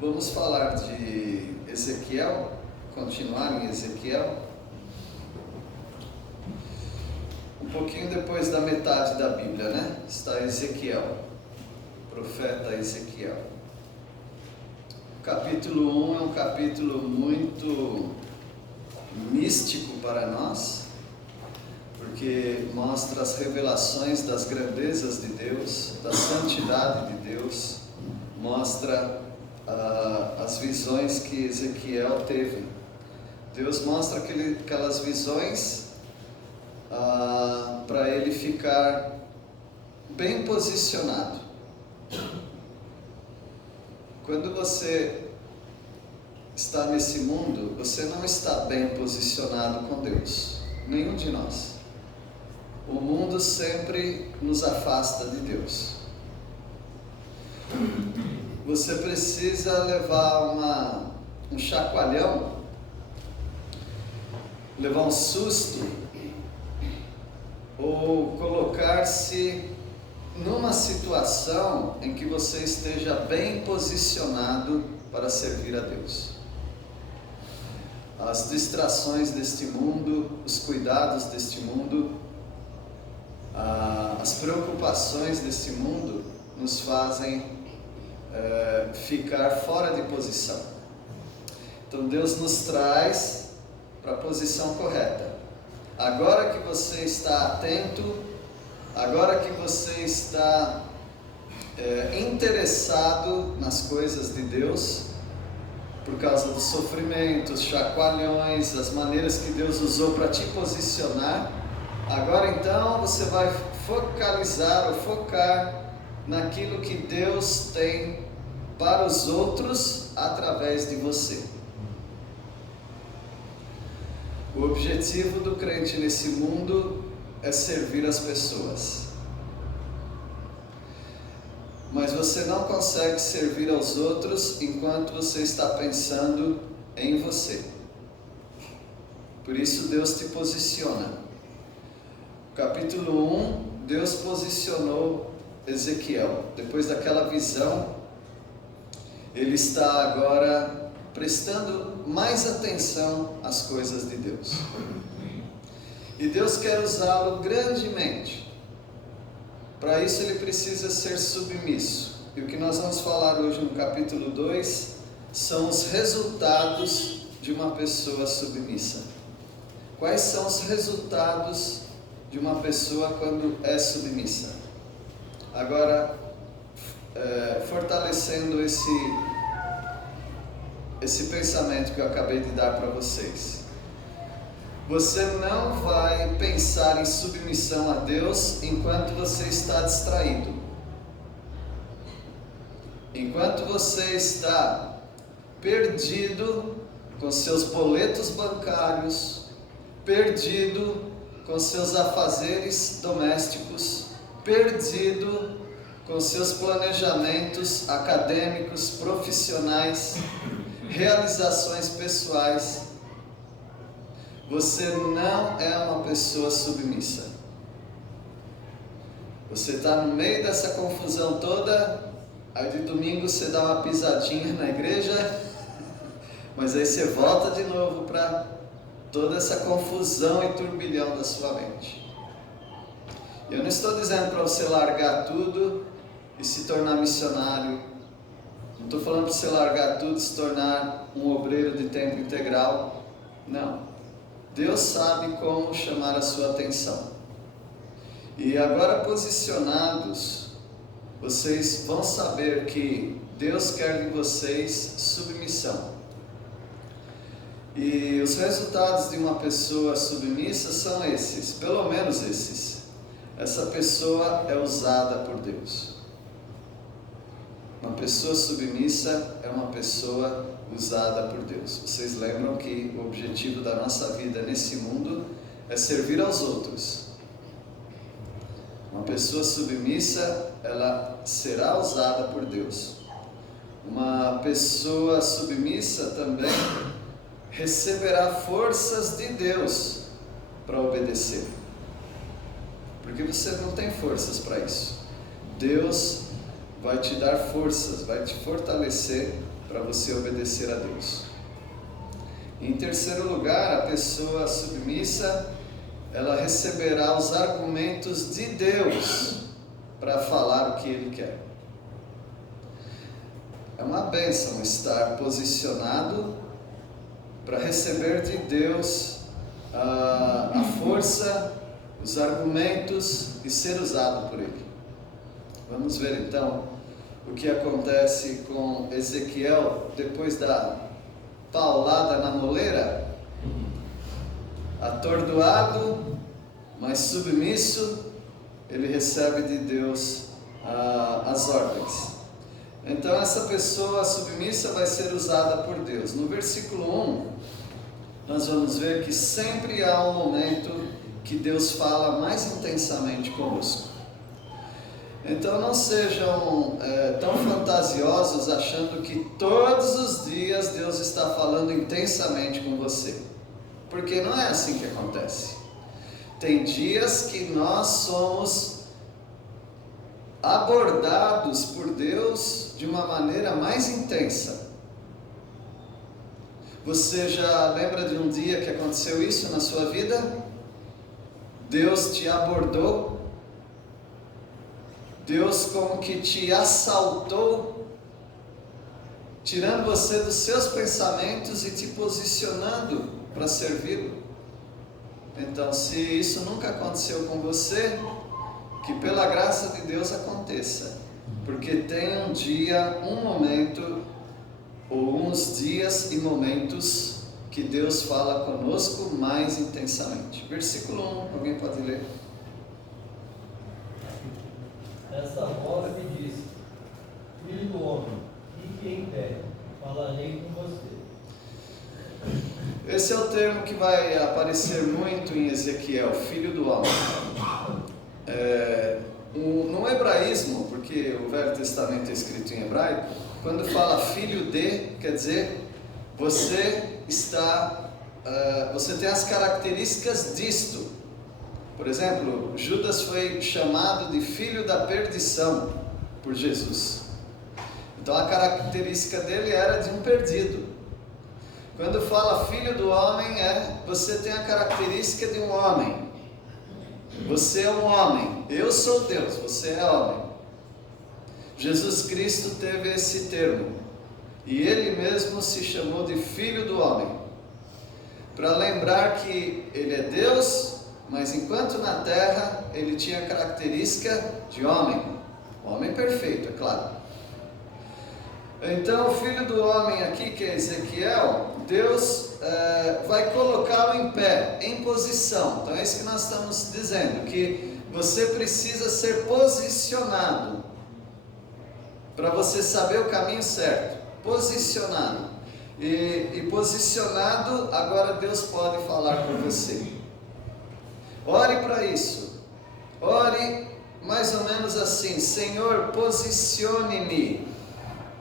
Vamos falar de Ezequiel, continuar em Ezequiel, um pouquinho depois da metade da Bíblia, né? Está Ezequiel, profeta Ezequiel. O capítulo 1 é um capítulo muito místico para nós, porque mostra as revelações das grandezas de Deus, da santidade de Deus, mostra as visões que Ezequiel teve. Deus mostra aquelas visões para ele ficar bem posicionado. Quando você está nesse mundo, você não está bem posicionado com Deus, nenhum de nós. O mundo sempre nos afasta de Deus. Você precisa levar um chacoalhão, levar um susto, ou colocar-se numa situação em que você esteja bem posicionado para servir a Deus. As distrações deste mundo, os cuidados deste mundo, as preocupações deste mundo nos fazem ficar fora de posição. Então Deus nos traz para a posição correta. Agora que você está atento, agora que você está interessado nas coisas de Deus, por causa dos sofrimentos, chacoalhões, as maneiras que Deus usou para te posicionar, agora então você vai focalizar ou focar naquilo que Deus tem para os outros através de você. O objetivo do crente nesse mundo é servir as pessoas. Mas você não consegue servir aos outros enquanto você está pensando em você. Por isso Deus te posiciona. Capítulo 1, Deus posicionou Ezequiel. Depois daquela visão, ele está agora prestando mais atenção às coisas de Deus. E Deus quer usá-lo grandemente. Para isso ele precisa ser submisso. E o que nós vamos falar hoje no capítulo 2 são os resultados de uma pessoa submissa. Quais são os resultados de uma pessoa quando é submissa? Agora, fortalecendo esse pensamento que eu acabei de dar para vocês. Você não vai pensar em submissão a Deus enquanto você está distraído. Enquanto você está perdido com seus boletos bancários, perdido com seus afazeres domésticos, perdido com seus planejamentos acadêmicos, profissionais, realizações pessoais, você não é uma pessoa submissa. Você está no meio dessa confusão toda, aí de domingo você dá uma pisadinha na igreja, mas aí você volta de novo para toda essa confusão e turbilhão da sua mente. Eu não estou dizendo para você largar tudo e se tornar missionário. Não estou falando para você largar tudo e se tornar um obreiro de tempo integral. Não. Deus sabe como chamar a sua atenção. E agora posicionados, vocês vão saber que Deus quer de vocês submissão. E os resultados de uma pessoa submissa são esses, pelo menos esses. Essa pessoa é usada por Deus. Uma pessoa submissa é uma pessoa usada por Deus. Vocês lembram que o objetivo da nossa vida nesse mundo é servir aos outros. Uma pessoa submissa, ela será usada por Deus. Uma pessoa submissa também receberá forças de Deus para obedecer. Porque você não tem forças para isso. Deus vai te dar forças, vai te fortalecer para você obedecer a Deus. Em terceiro lugar, a pessoa submissa, ela receberá os argumentos de Deus para falar o que Ele quer. É uma bênção estar posicionado para receber de Deus a força, os argumentos e ser usado por Ele. Vamos ver então o que acontece com Ezequiel depois da paulada na moleira. Atordoado, mas submisso, ele recebe de Deus as ordens. Então essa pessoa submissa vai ser usada por Deus. No versículo 1, nós vamos ver que sempre há um momento que Deus fala mais intensamente conosco. Então não sejam tão fantasiosos achando que todos os dias Deus está falando intensamente com você, porque não é assim que acontece. Tem dias que nós somos abordados por Deus de uma maneira mais intensa. Você já lembra de um dia que aconteceu isso na sua vida? Deus te abordou, Deus como que te assaltou, tirando você dos seus pensamentos e te posicionando para servi-lo. Então, se isso nunca aconteceu com você, que pela graça de Deus aconteça, porque tem um dia, um momento, ou uns dias e momentos que Deus fala conosco mais intensamente. Versículo 1, alguém pode ler? Essa voz me disse: Filho do homem, fique em pé, falarei com você. Esse é o termo que vai aparecer muito em Ezequiel, filho do homem. No hebraísmo, porque o Velho Testamento é escrito em hebraico, quando fala filho de, quer dizer, você tem as características disto. Por exemplo, Judas foi chamado de filho da perdição por Jesus. Então a característica dele era de um perdido. Quando fala filho do homem, você tem a característica de um homem. Você é um homem. Eu sou Deus, você é homem. Jesus Cristo teve esse termo. E ele mesmo se chamou de filho do homem. Para lembrar que ele é Deus, mas enquanto na terra ele tinha a característica de homem. Homem perfeito, é claro. Então o filho do homem aqui, que é Ezequiel, Deus vai colocá-lo em pé, em posição. Então é isso que nós estamos dizendo, que você precisa ser posicionado para você saber o caminho certo. Posicionado. E posicionado, agora Deus pode falar com você. Ore para isso. Ore mais ou menos assim: Senhor, posicione-me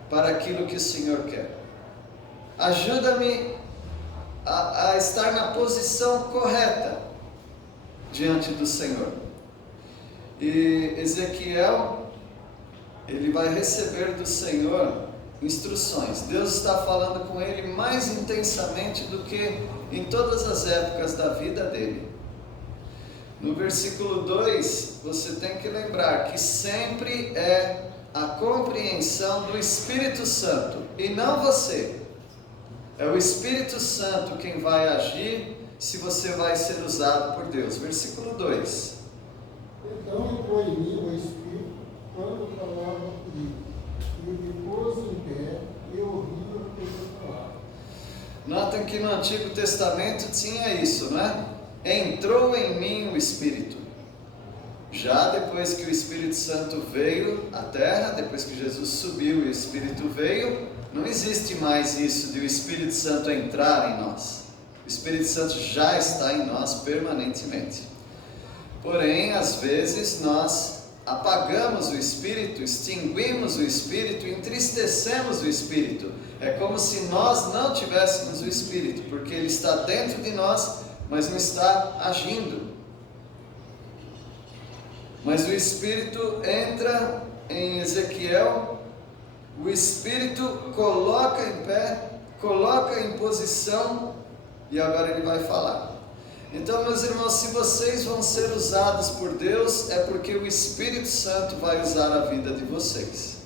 para aquilo que o Senhor quer. Ajuda-me a estar na posição correta diante do Senhor. E Ezequiel, ele vai receber do Senhor instruções. Deus está falando com ele mais intensamente do que em todas as épocas da vida dele. No versículo 2, você tem que lembrar que sempre é a compreensão do Espírito Santo e não você. É o Espírito Santo quem vai agir se você vai ser usado por Deus. Versículo 2. Então entrou em mim o Espírito quando falava comigo, e me pôs em pé e ouvi o que ele falava. Notem que no Antigo Testamento tinha isso, não é? Entrou em mim o Espírito. Já depois que o Espírito Santo veio à terra, depois que Jesus subiu e o Espírito veio, não existe mais isso de o Espírito Santo entrar em nós. O Espírito Santo já está em nós permanentemente. Porém, às vezes nós apagamos o Espírito, extinguimos o Espírito, entristecemos o Espírito. É como se nós não tivéssemos o Espírito, porque ele está dentro de nós, mas não está agindo. Mas o Espírito entra em Ezequiel, o Espírito coloca em pé, coloca em posição, e agora ele vai falar. Então, meus irmãos, se vocês vão ser usados por Deus, é porque o Espírito Santo vai usar a vida de vocês,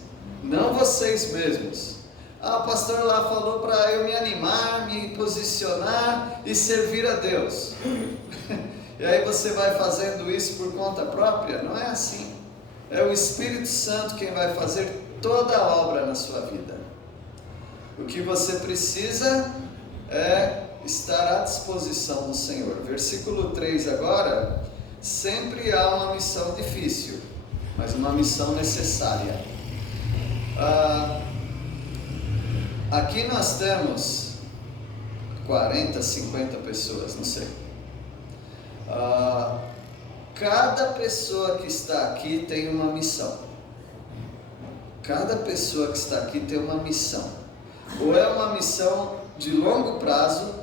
não vocês mesmos. O pastor lá falou para eu me animar, me posicionar e servir a Deus. E aí você vai fazendo isso por conta própria? Não é assim. É o Espírito Santo quem vai fazer toda a obra na sua vida. O que você precisa é estar à disposição do Senhor. Versículo 3 agora. Sempre há uma missão difícil, mas uma missão necessária. Aqui nós temos 40, 50 pessoas, não sei. Cada pessoa que está aqui tem uma missão. Cada pessoa que está aqui tem uma missão. Ou é uma missão de longo prazo,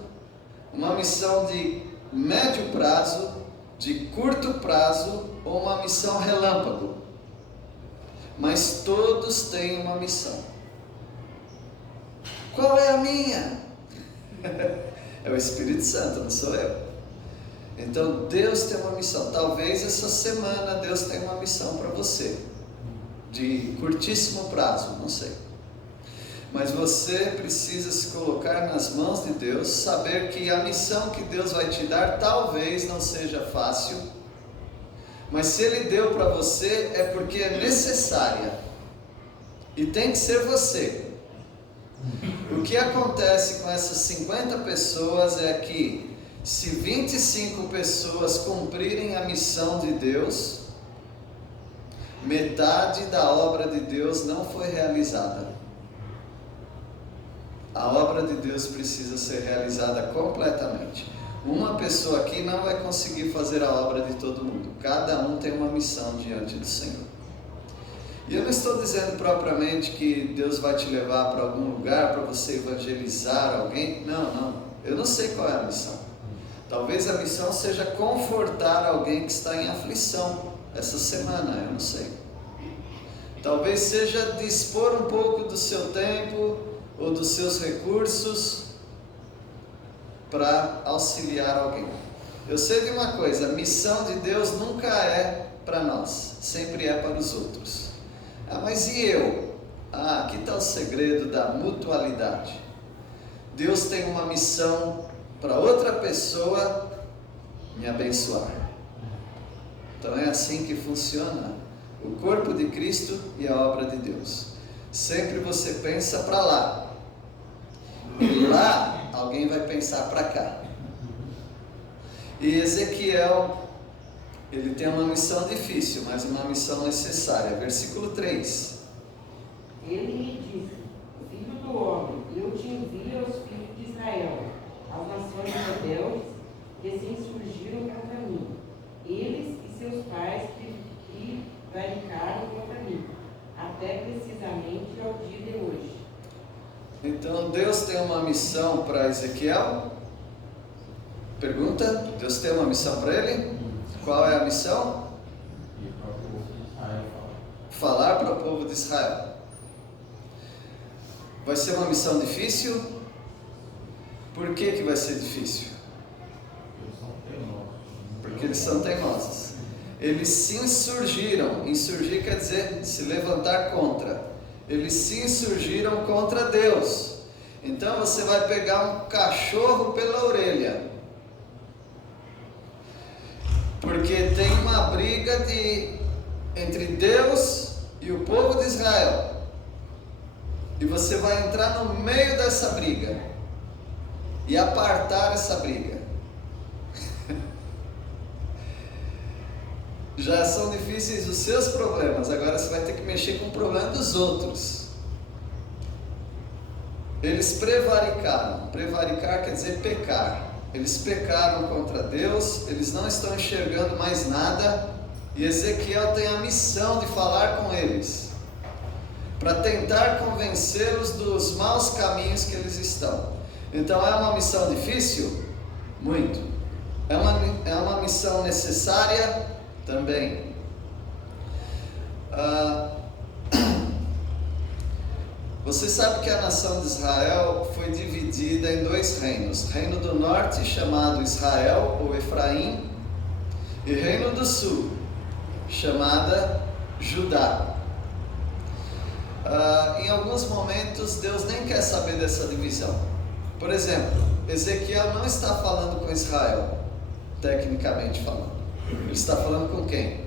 uma missão de médio prazo, de curto prazo, ou uma missão relâmpago. Mas todos têm uma missão. Qual é a minha? É o Espírito Santo, não sou eu. Então Deus tem uma missão. Talvez essa semana Deus tenha uma missão para você, de curtíssimo prazo, não sei. Mas você precisa se colocar nas mãos de Deus, saber que a missão que Deus vai te dar talvez não seja fácil, mas se Ele deu para você é porque é necessária, e tem que ser você. O que acontece com essas 50 pessoas é que, se 25 pessoas cumprirem a missão de Deus, metade da obra de Deus não foi realizada. A obra de Deus precisa ser realizada completamente. Uma pessoa aqui não vai conseguir fazer a obra de todo mundo. Cada um tem uma missão diante do Senhor. E eu não estou dizendo propriamente que Deus vai te levar para algum lugar para você evangelizar alguém. Não. Eu não sei qual é a missão. Talvez a missão seja confortar alguém que está em aflição essa semana, eu não sei. Talvez seja dispor um pouco do seu tempo ou dos seus recursos para auxiliar alguém. Eu sei de uma coisa, a missão de Deus nunca é para nós, sempre é para os outros. Mas e eu? Aqui está o segredo da mutualidade. Deus tem uma missão para outra pessoa me abençoar. Então é assim que funciona o corpo de Cristo e a obra de Deus. Sempre você pensa para lá, e lá alguém vai pensar para cá. E Ezequiel, ele tem uma missão difícil, mas uma missão necessária. Versículo 3. Ele me disse: Filho do homem, eu te envio aos filhos de Israel, às nações rebeldes que se insurgiram contra mim, eles e seus pais que prevaricaram contra mim, até precisamente ao dia de hoje. Então Deus tem uma missão para Ezequiel? Pergunta, Deus tem uma missão para ele? Qual é a missão? Falar para o povo de Israel. Vai ser uma missão difícil? Por que vai ser difícil? Porque eles são teimosos. Eles se insurgiram. Insurgir quer dizer se levantar contra. Eles se insurgiram contra Deus. Então você vai pegar um cachorro pela orelha, porque tem uma briga entre Deus e o povo de Israel, e você vai entrar no meio dessa briga e apartar essa briga. Já são difíceis os seus problemas, agora você vai ter que mexer com o problema dos outros. Eles prevaricaram. Prevaricar quer dizer pecar. Eles pecaram contra Deus, eles não estão enxergando mais nada, e Ezequiel tem a missão de falar com eles, para tentar convencê-los dos maus caminhos que eles estão. Então é uma missão difícil? Muito. É uma missão necessária? Também. Você sabe que a nação de Israel foi dividida em dois reinos: Reino do Norte, chamado Israel ou Efraim, e Reino do Sul, chamada Judá. Em alguns momentos Deus nem quer saber dessa divisão. Por exemplo, Ezequiel não está falando com Israel, tecnicamente falando. Ele está falando com quem?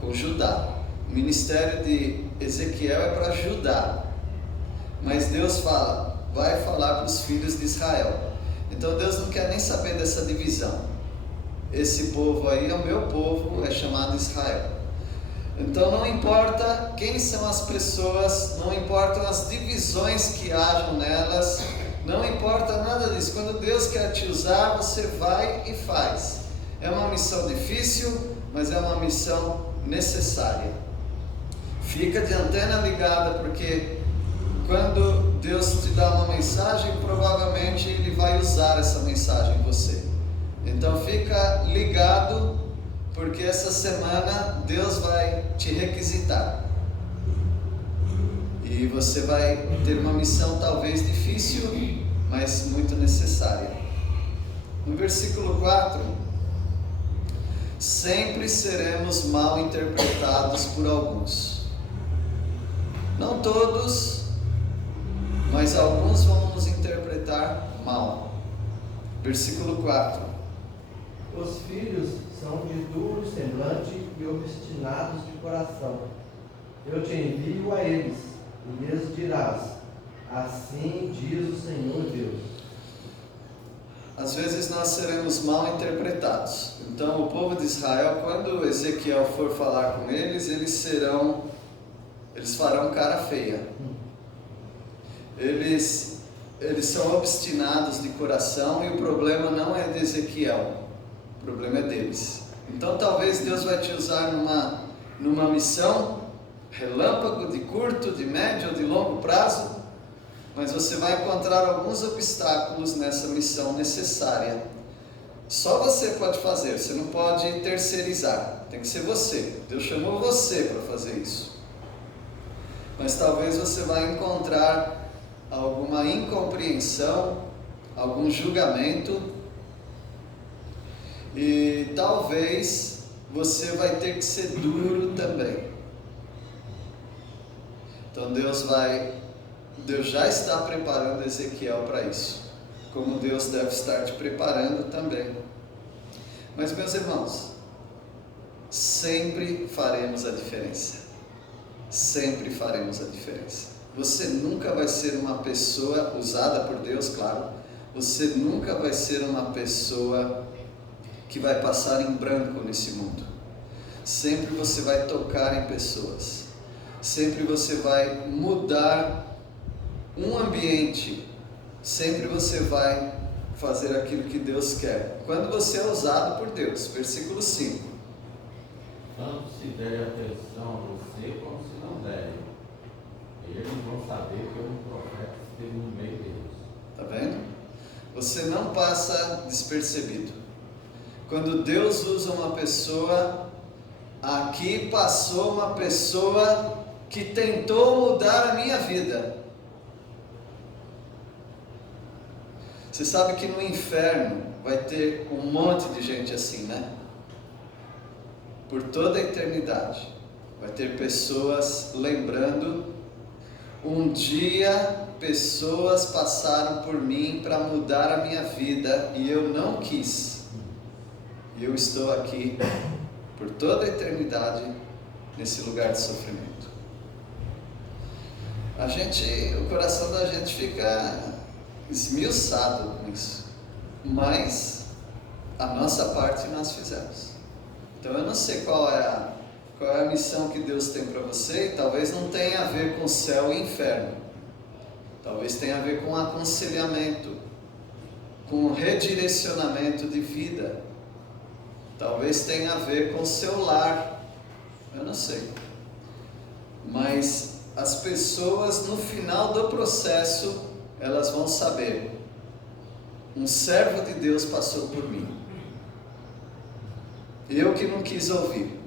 Com Judá. O ministério de Ezequiel é para Judá, mas Deus vai falar para os filhos de Israel. Então Deus não quer nem saber dessa divisão. Esse povo aí é o meu povo, é chamado Israel. Então não importa quem são as pessoas, não importam as divisões que hajam nelas, não importa nada disso. Quando Deus quer te usar, você vai e faz. É uma missão difícil, mas é uma missão necessária. Fica de antena ligada, porque quando Deus te dá uma mensagem, provavelmente Ele vai usar essa mensagem em você. Então fica ligado, porque essa semana Deus vai te requisitar. E você vai ter uma missão talvez difícil, mas muito necessária. No versículo 4, sempre seremos mal interpretados por alguns. Não todos, mas alguns vão nos interpretar mal. Versículo 4. Os filhos são de duro semblante e obstinados de coração. Eu te envio a eles, e lhes dirás: assim diz o Senhor Deus. Às vezes nós seremos mal interpretados. Então o povo de Israel, quando Ezequiel for falar com eles, eles farão cara feia. Eles são obstinados de coração, e o problema não é de Ezequiel, o problema é deles. Então talvez Deus vai te usar numa missão relâmpago, de curto, de médio ou de longo prazo, mas você vai encontrar alguns obstáculos nessa missão necessária. Só você pode fazer, você não pode terceirizar, tem que ser você. Deus chamou você para fazer isso. Mas talvez você vai encontrar alguma incompreensão, algum julgamento, e talvez você vai ter que ser duro também. Então Deus já está preparando Ezequiel para isso, como Deus deve estar te preparando também. Mas meus irmãos, sempre faremos a diferença. Sempre faremos a diferença. Você nunca vai ser uma pessoa usada por Deus, claro. Você nunca vai ser uma pessoa que vai passar em branco nesse mundo. Sempre você vai tocar em pessoas. Sempre você vai mudar um ambiente. Sempre você vai fazer aquilo que Deus quer. Quando você é usado por Deus. Versículo 5. Tanto se der atenção a você, como se não derem. Eles vão saber que um profeta esteve no meio deles. Está vendo? Você não passa despercebido. Quando Deus usa uma pessoa, aqui passou uma pessoa que tentou mudar a minha vida. Você sabe que no inferno vai ter um monte de gente assim, né? Por toda a eternidade vai ter pessoas lembrando: um dia pessoas passaram por mim para mudar a minha vida e eu não quis. E eu estou aqui por toda a eternidade nesse lugar de sofrimento. O coração da gente fica esmiuçado com isso, mas a nossa parte nós fizemos. Então eu não sei qual é a missão que Deus tem para você, e talvez não tenha a ver com céu e inferno, talvez tenha a ver com aconselhamento, com redirecionamento de vida, talvez tenha a ver com o seu lar, eu não sei. Mas as pessoas no final do processo, elas vão saber: um servo de Deus passou por mim. Eu que não quis ouvir,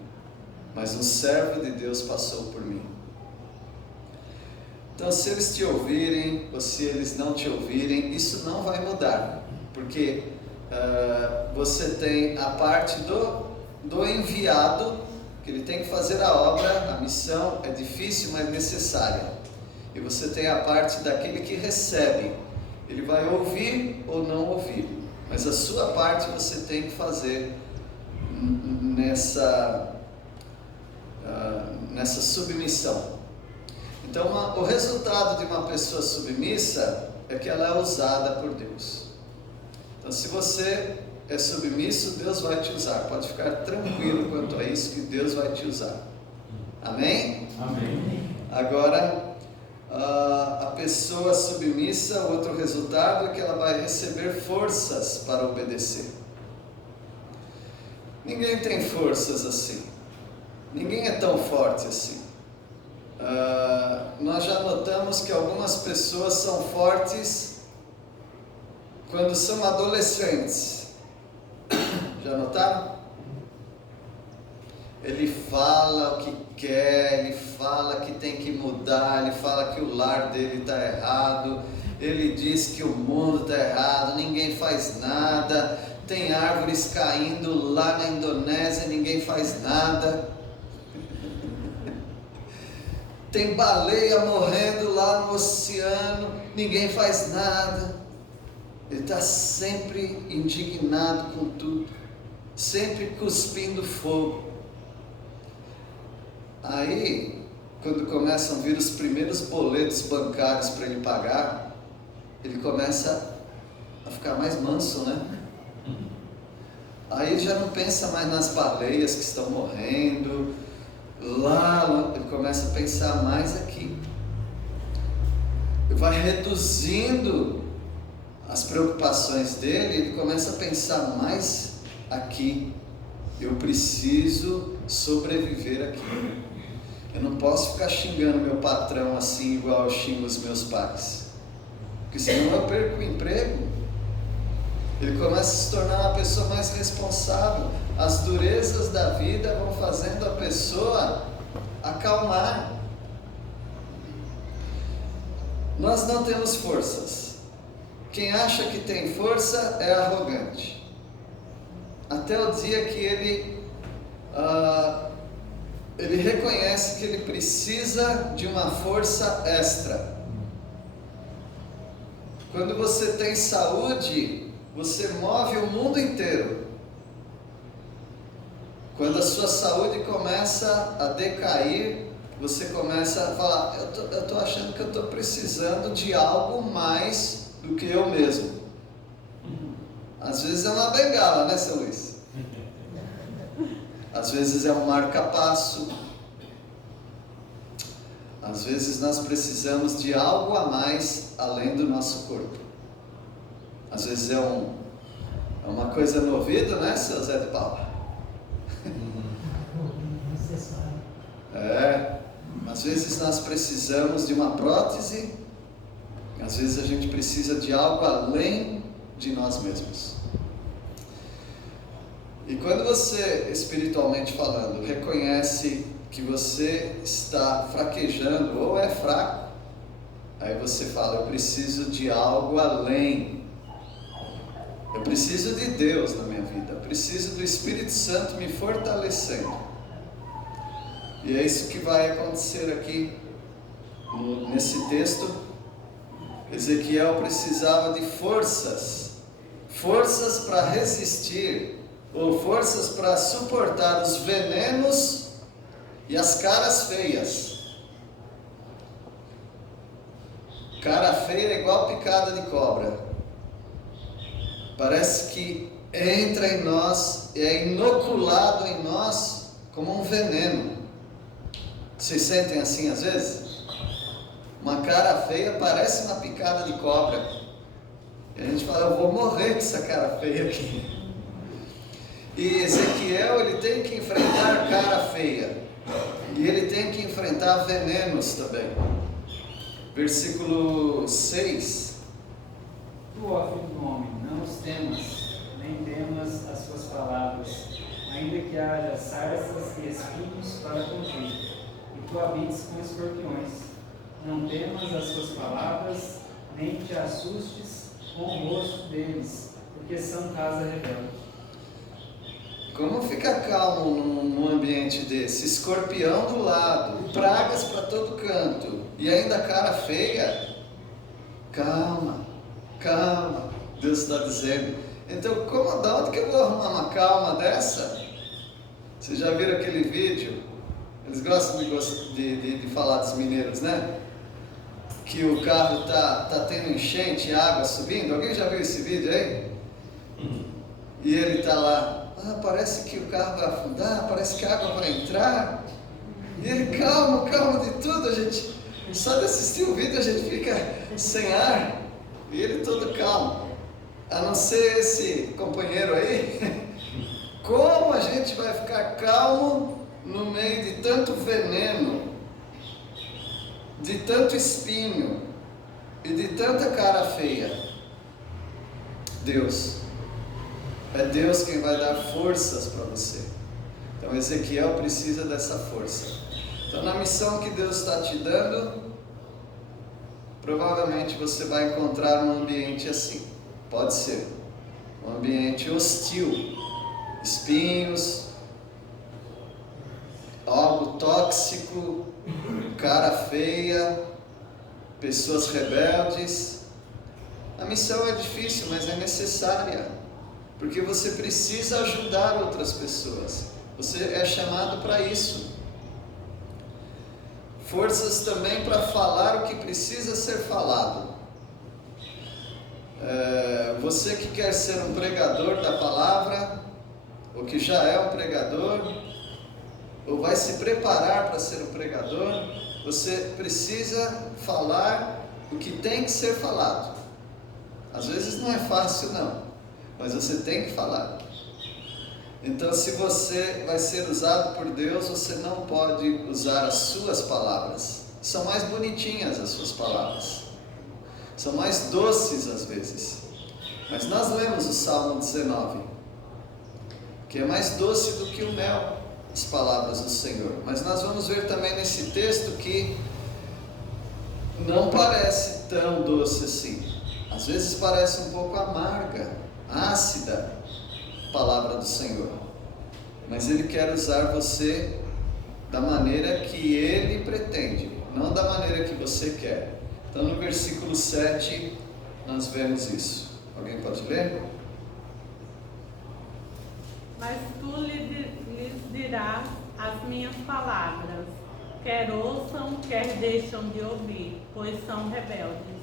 mas um servo de Deus passou por mim. Então, se eles te ouvirem ou se eles não te ouvirem, isso não vai mudar, porque você tem a parte do enviado, que ele tem que fazer a obra, a missão é difícil, mas necessária. E você tem a parte daquele que recebe, ele vai ouvir ou não ouvir, mas a sua parte você tem que fazer nessa submissão. Então, o resultado de uma pessoa submissa é que ela é usada por Deus. Então, se você é submisso, Deus vai te usar. Pode ficar tranquilo quanto a isso, que Deus vai te usar. Amém? Amém. Agora, a pessoa submissa, o outro resultado é que ela vai receber forças para obedecer. Ninguém tem forças assim. Ninguém é tão forte assim. Nós já notamos que algumas pessoas são fortes quando são adolescentes. Já notaram? Ele fala o que quer, ele fala que tem que mudar, ele fala que o lar dele está errado, ele diz que o mundo está errado, ninguém faz nada, tem árvores caindo lá na Indonésia, ninguém faz nada, tem baleia morrendo lá no oceano, ninguém faz nada. Ele está sempre indignado com tudo, sempre cuspindo fogo. Aí, quando começam a vir os primeiros boletos bancários para ele pagar, ele começa a ficar mais manso, né? Aí ele já não pensa mais nas baleias que estão morrendo, lá ele começa a pensar mais aqui. Vai reduzindo as preocupações dele, ele começa a pensar mais aqui. Eu preciso sobreviver aqui. Eu não posso ficar xingando meu patrão assim, igual eu xingo os meus pais, porque senão eu perco o emprego. Ele começa a se tornar uma pessoa mais responsável. As durezas da vida vão fazendo a pessoa acalmar. Nós não temos forças. Quem acha que tem força é arrogante. Até o dia que ele reconhece que ele precisa de uma força extra. Quando você tem saúde, você move o mundo inteiro. Quando a sua saúde começa a decair, você começa a falar: eu estou achando que eu estou precisando de algo mais do que eu mesmo. Às vezes é uma bengala, né, seu Luiz? Às vezes é um marca-passo. Às vezes nós precisamos de algo a mais além do nosso corpo. Às vezes é uma coisa no ouvido, né, seu Zé de Paula? Às vezes nós precisamos de uma prótese. Às vezes a gente precisa de algo além de nós mesmos. E quando você, espiritualmente falando, reconhece que você está fraquejando ou é fraco, aí você fala: eu preciso de algo além. Eu preciso de Deus na minha vida, eu preciso do Espírito Santo me fortalecendo. E é isso que vai acontecer aqui nesse texto. Ezequiel precisava de forças para resistir, ou forças para suportar os venenos e as caras feias. Cara feia é igual picada de cobra. Parece que entra em nós, é inoculado em nós como um veneno. Vocês sentem assim às vezes? Uma cara feia parece uma picada de cobra. E a gente fala: eu vou morrer com essa cara feia aqui. E Ezequiel, ele tem que enfrentar cara feia. E ele tem que enfrentar venenos também. Versículo 6. Tu, ó filho do homem, não os temas, nem temas as suas palavras, ainda que haja sarças e espinhos para contigo, e tu habites com escorpiões. não temas as suas palavras, nem te assustes com o rosto deles, porque são casa rebelde. Como ficar calmo num ambiente desse? Escorpião do lado, pragas para todo canto, e ainda cara feia? Calma, calma, Deus está dizendo. Então, da onde que eu vou arrumar uma calma dessa? Vocês já viram aquele vídeo? Eles gostam de falar dos mineiros, né? Que o carro tá tendo enchente, água subindo. Alguém já viu esse vídeo aí? E ele tá lá. Parece que o carro vai afundar, parece que a água vai entrar. E ele, calma de tudo, a gente, só de assistir o vídeo a gente fica sem ar. E ele todo calmo. A não ser esse companheiro aí, como a gente vai ficar calmo no meio de tanto veneno, de tanto espinho e de tanta cara feia? Deus. É Deus quem vai dar forças para você. Então Ezequiel precisa dessa força. Então na missão que Deus está te dando, provavelmente você vai encontrar um ambiente assim. Pode ser um ambiente hostil, espinhos, algo tóxico, cara feia, pessoas rebeldes. A missão é difícil, mas é necessária, porque você precisa ajudar outras pessoas. Você é chamado para isso. Forças também para falar o que precisa ser falado. Você que quer ser um pregador da palavra, ou que já é um pregador, ou vai se preparar para ser um pregador, você precisa falar o que tem que ser falado. Às vezes não é fácil não, mas você tem que falar. Então, se você vai ser usado por Deus, você não pode usar as suas palavras. São mais bonitinhas as suas palavras, são mais doces às vezes. Mas nós lemos o Salmo 19, que é mais doce do que o mel, as palavras do Senhor. Mas nós vamos ver também nesse texto que não parece tão doce assim. Às vezes parece um pouco amarga, ácida, a palavra do Senhor. Mas Ele quer usar você da maneira que Ele pretende, não da maneira que você quer. Então no versículo 7 nós vemos isso. Alguém pode ler? Mas tu lhes dirás as minhas palavras, quer ouçam, quer deixam de ouvir, pois são rebeldes.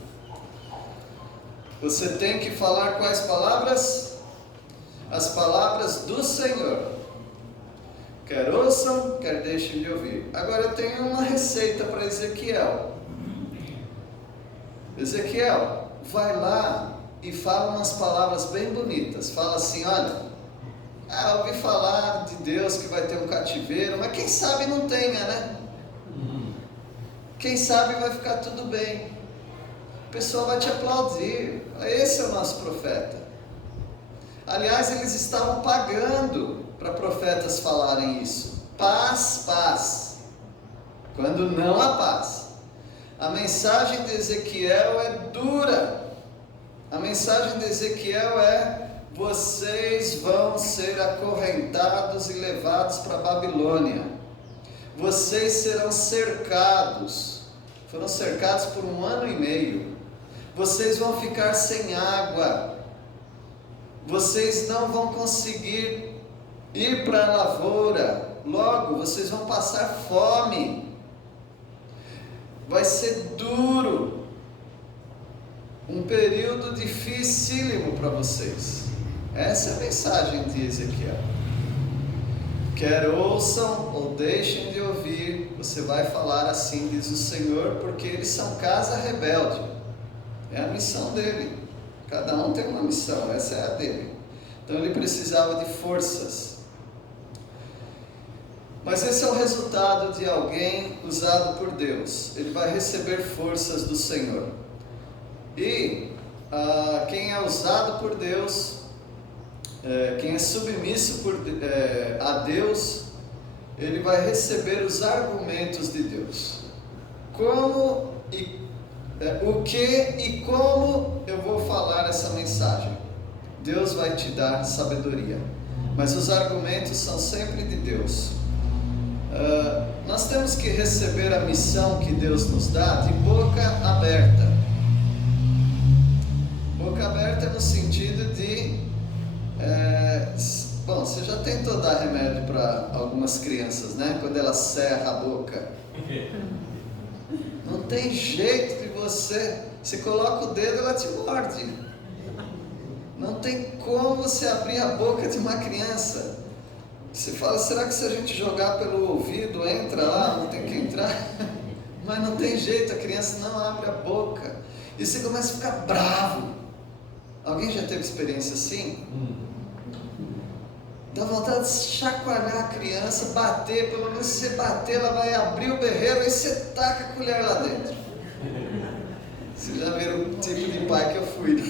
Você tem que falar quais palavras? As palavras do Senhor. Quer ouçam, quer deixem de ouvir. Agora eu tenho uma receita para Ezequiel. Ezequiel, vai lá e fala umas palavras bem bonitas. Fala assim, olha, ouvi falar de Deus que vai ter um cativeiro, mas quem sabe não tenha, né? Quem sabe vai ficar tudo bem. O pessoal vai te aplaudir. Esse é o nosso profeta. Aliás, eles estavam pagando para profetas falarem isso. Paz, paz. Quando não há paz. A mensagem de Ezequiel é dura. A mensagem de Ezequiel é: vocês vão ser acorrentados e levados para a Babilônia. Vocês serão cercados. Foram cercados por 1 ano e meio. Vocês vão ficar sem água. Vocês não vão conseguir ir para a lavoura. Logo, vocês vão passar fome. Vai ser duro. Um período dificílimo para vocês. Essa é a mensagem de Ezequiel. Quer ouçam ou deixem de ouvir, você vai falar assim, diz o Senhor, porque eles são casa rebelde. É a missão dele. Cada um tem uma missão, essa é a dele. Então ele precisava de forças. Mas esse é o resultado de alguém usado por Deus. Ele vai receber forças do Senhor. E quem é usado por Deus, quem é submisso a Deus, ele vai receber os argumentos de Deus. o que e como eu vou falar essa mensagem. Deus vai te dar sabedoria, mas os argumentos são sempre de Deus. Nós temos que receber a missão que Deus nos dá de boca aberta. Boca aberta no sentido de... bom, você já tentou dar remédio para algumas crianças, né? Quando ela serra a boca. Não tem jeito de você coloca o dedo, ela te morde. Não tem como você abrir a boca de uma criança. Você fala, será que se a gente jogar pelo ouvido entra lá? Não tem que entrar? Mas não tem jeito, a criança não abre a boca. E você começa a ficar bravo. Alguém já teve experiência assim? Dá vontade de chacoalhar a criança, bater, pelo menos se você bater, ela vai abrir o berreiro, aí você taca a colher lá dentro. Vocês já viram o tipo de pai que eu fui.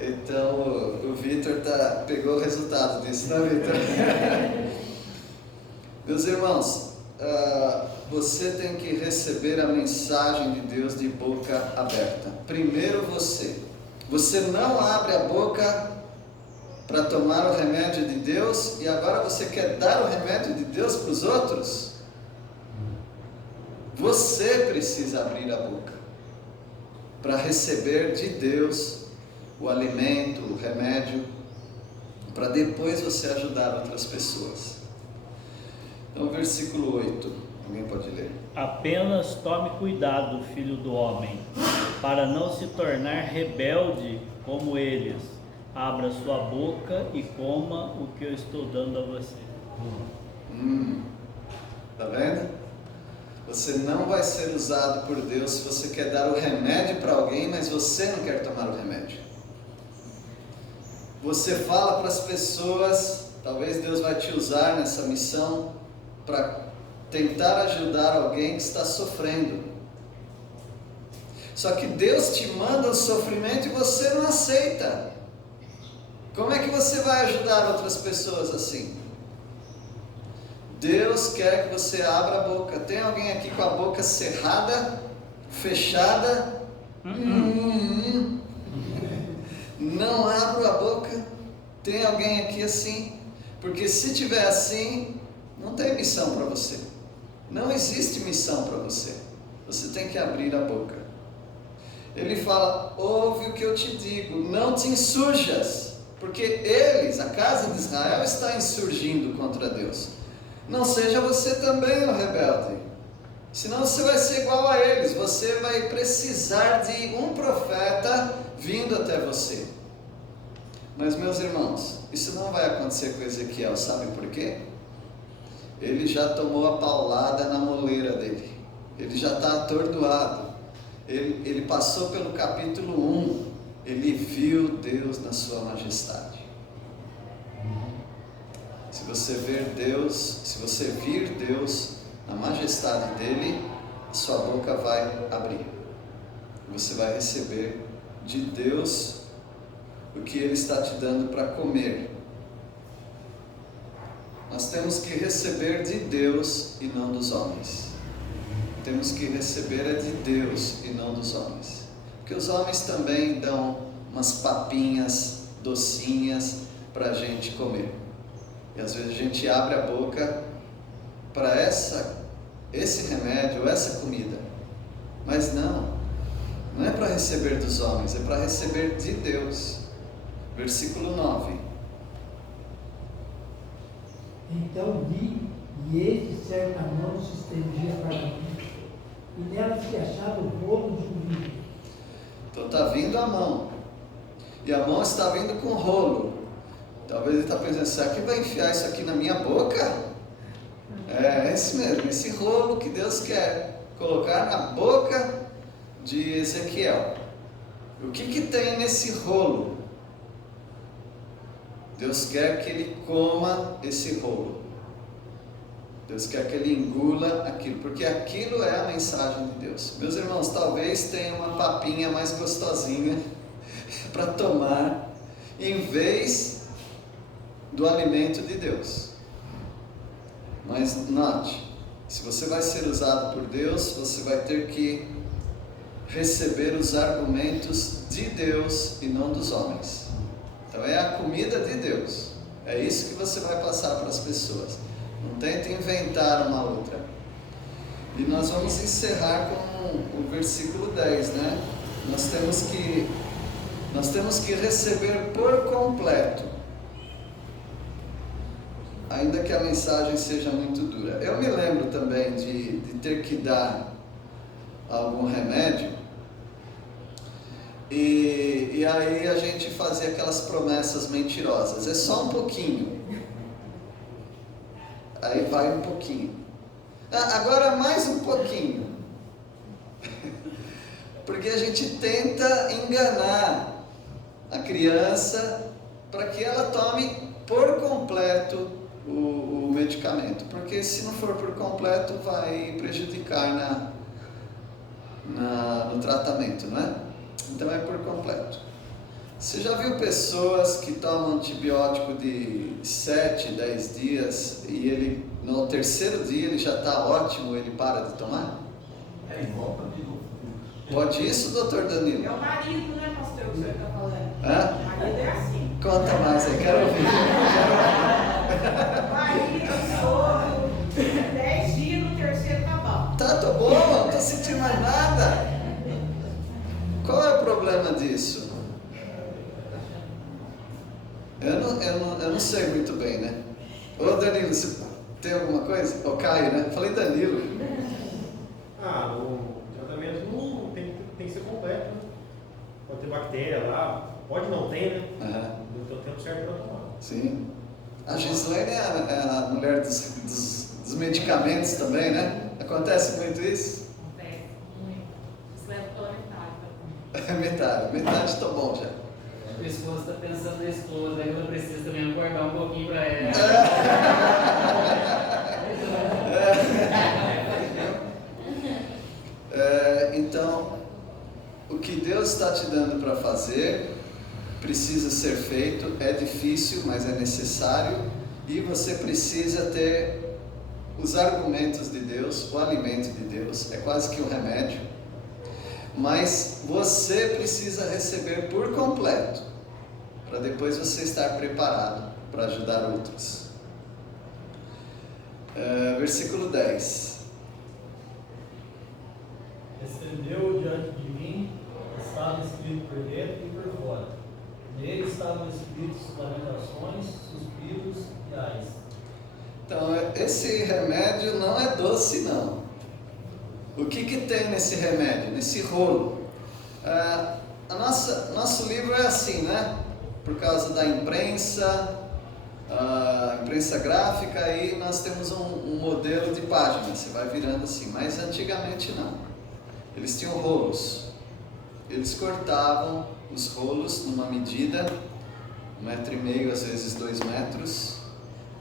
Então o Vitor pegou o resultado disso, não, Vitor? Meus irmãos, você tem que receber a mensagem de Deus de boca aberta. Primeiro você não abre a boca para tomar o remédio de Deus e agora você quer dar o remédio de Deus para os outros? Você precisa abrir a boca para receber de Deus o alimento, o remédio, para depois você ajudar outras pessoas. Então, versículo 8, alguém pode ler? Apenas tome cuidado, filho do homem, para não se tornar rebelde como eles. Abra sua boca e coma o que eu estou dando a você. Tá vendo? Você não vai ser usado por Deus se você quer dar o remédio para alguém, mas você não quer tomar o remédio. Você fala para as pessoas, talvez Deus vai te usar nessa missão para tentar ajudar alguém que está sofrendo. Só que Deus te manda o sofrimento e você não aceita. Como é que você vai ajudar outras pessoas assim? Deus quer que você abra a boca. Tem alguém aqui com a boca cerrada, fechada? Não abro a boca. Tem alguém aqui assim? Porque se tiver assim, não tem missão para você. Não existe missão para você. Você tem que abrir a boca. Ele fala, ouve o que eu te digo, não te insurjas, porque eles, a casa de Israel, está insurgindo contra Deus. Não seja você também o rebelde, senão você vai ser igual a eles. Você vai precisar de um profeta vindo até você. Mas, meus irmãos, isso não vai acontecer com Ezequiel, sabe por quê? Ele já tomou a paulada na moleira dele, ele já está atordoado, ele passou pelo capítulo 1, ele viu Deus na sua majestade. Se você vir Deus na majestade dele, a sua boca vai abrir. Você vai receber de Deus o que ele está te dando para comer. Nós temos que receber de Deus e não dos homens. Temos que receber de Deus e não dos homens. Porque os homens também dão umas papinhas docinhas para a gente comer. E às vezes a gente abre a boca para esse remédio, essa comida. Mas não é para receber dos homens, é para receber de Deus. Versículo 9. Então vi, e eis que certa mão se estendia para mim, e nela se achava o rolo de um vinho. Então está vindo a mão, e a mão está vindo com rolo. Talvez ele está pensando, será que vai enfiar isso aqui na minha boca? É esse mesmo, esse rolo que Deus quer colocar na boca de Ezequiel. O que tem nesse rolo? Deus quer que ele coma esse rolo. Deus quer que ele engula aquilo, porque aquilo é a mensagem de Deus. Meus irmãos, talvez tenha uma papinha mais gostosinha para tomar, em vez do alimento de Deus. Mas note, Se você vai ser usado por Deus, você vai ter que receber os argumentos de Deus e não dos homens. Então é a comida de Deus. É isso que você vai passar para as pessoas. Não tente inventar uma outra. E nós vamos encerrar com o versículo 10, né? Nós temos que receber por completo, ainda que a mensagem seja muito dura. Eu me lembro também de ter que dar algum remédio, e aí a gente fazia aquelas promessas mentirosas. É só um pouquinho. Aí vai um pouquinho. Agora mais um pouquinho. Porque a gente tenta enganar a criança para que ela tome por completo o medicamento. Porque se não for por completo, vai prejudicar no tratamento, não é? Então é por completo. Você já viu pessoas que tomam antibiótico de 7, 10 dias e ele, no terceiro dia, ele já está ótimo, ele para de tomar? É igual para mim. Pode isso, doutor Danilo? É o marido, né, pastor, que o senhor está falando? Hã? O marido é assim. Conta mais aí, quero ouvir. Marido, sogro, 10 dias, no terceiro tá bom. Tô bom, não estou sentindo mais nada. Qual é o problema disso? Eu não sei muito bem, né? Ô Danilo, você tem alguma coisa? Ô Caio, né? Falei Danilo. O tratamento não tem que ser completo, né? Pode ter bactéria lá, pode não ter, né? Não estou tendo certo para tomar. Sim. A Gislaine é a mulher dos medicamentos também, né? Acontece muito isso? Acontece muito. Isso leva pela metade. Metade tô bom já. O esposo está pensando na esposa, aí ela precisa também acordar um pouquinho para ela. Então, o que Deus está te dando para fazer precisa ser feito, é difícil, mas é necessário, e você precisa ter os argumentos de Deus, o alimento de Deus, é quase que um remédio, mas você precisa receber por completo, para depois você estar preparado para ajudar outros. Versículo 10. Estendeu diante de mim, estava escrito por dentro e por fora. Nele estavam escritos lamentações, suspiros e ais. Então, esse remédio não é doce, não. O que tem nesse remédio, nesse rolo? Nosso livro é assim, né? Por causa da imprensa, imprensa gráfica, aí nós temos um modelo de página, você vai virando assim, mas antigamente não. Eles tinham rolos, eles cortavam os rolos numa medida, 1,5 metro, às vezes 2 metros,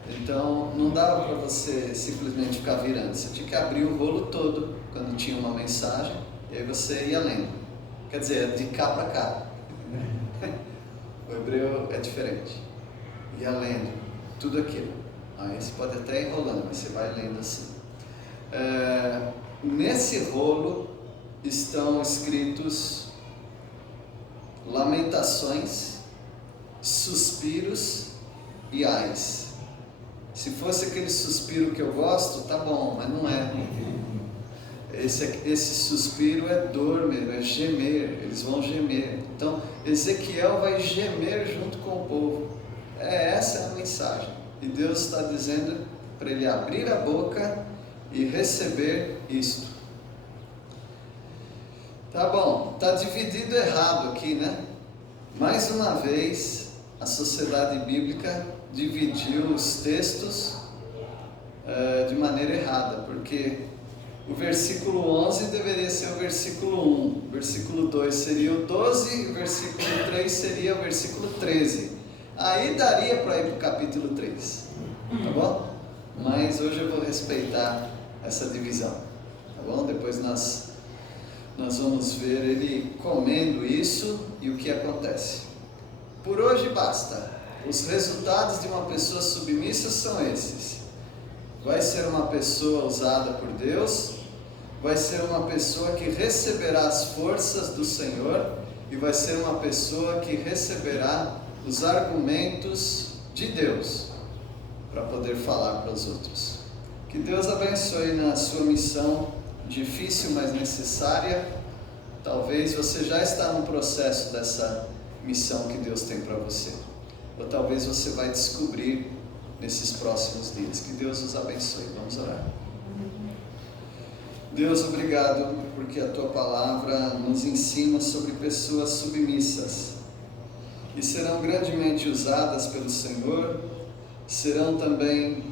então não dava para você simplesmente ficar virando, você tinha que abrir o rolo todo quando tinha uma mensagem, e aí você ia lendo, quer dizer, de cá para cá. O hebreu é diferente, ia lendo tudo aquilo, aí você pode até ir enrolando, mas você vai lendo assim. Nesse rolo estão escritos lamentações, suspiros e ais. Se fosse aquele suspiro que eu gosto, tá bom, mas não é. Esse suspiro é dor mesmo, é gemer, eles vão gemer. Então, Ezequiel vai gemer junto com o povo. Essa é a mensagem. E Deus está dizendo para ele abrir a boca e receber isto. Tá bom, está dividido errado aqui, né? Mais uma vez, a sociedade bíblica dividiu os textos de maneira errada, porque o versículo 11 deveria ser o versículo 1, o versículo 2 seria o 12 e o versículo 3 seria o versículo 13. Aí daria para ir para o capítulo 3, tá bom? Mas hoje eu vou respeitar essa divisão, tá bom? Depois nós vamos ver ele comendo isso e o que acontece. Por hoje basta. Os resultados de uma pessoa submissa são esses: vai ser uma pessoa usada por Deus, vai ser uma pessoa que receberá as forças do Senhor e vai ser uma pessoa que receberá os argumentos de Deus para poder falar para os outros. Que Deus abençoe na sua missão difícil, mas necessária. Talvez você já está no processo dessa missão que Deus tem para você, ou talvez você vai descobrir nesses próximos dias. Que Deus os abençoe. Vamos orar. Deus, obrigado porque a Tua palavra nos ensina sobre pessoas submissas e serão grandemente usadas pelo Senhor, serão também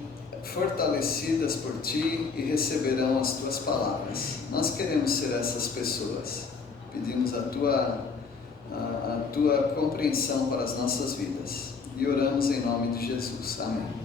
fortalecidas por Ti e receberão as Tuas palavras. Nós queremos ser essas pessoas. Pedimos a Tua compreensão para as nossas vidas e oramos em nome de Jesus. Amém.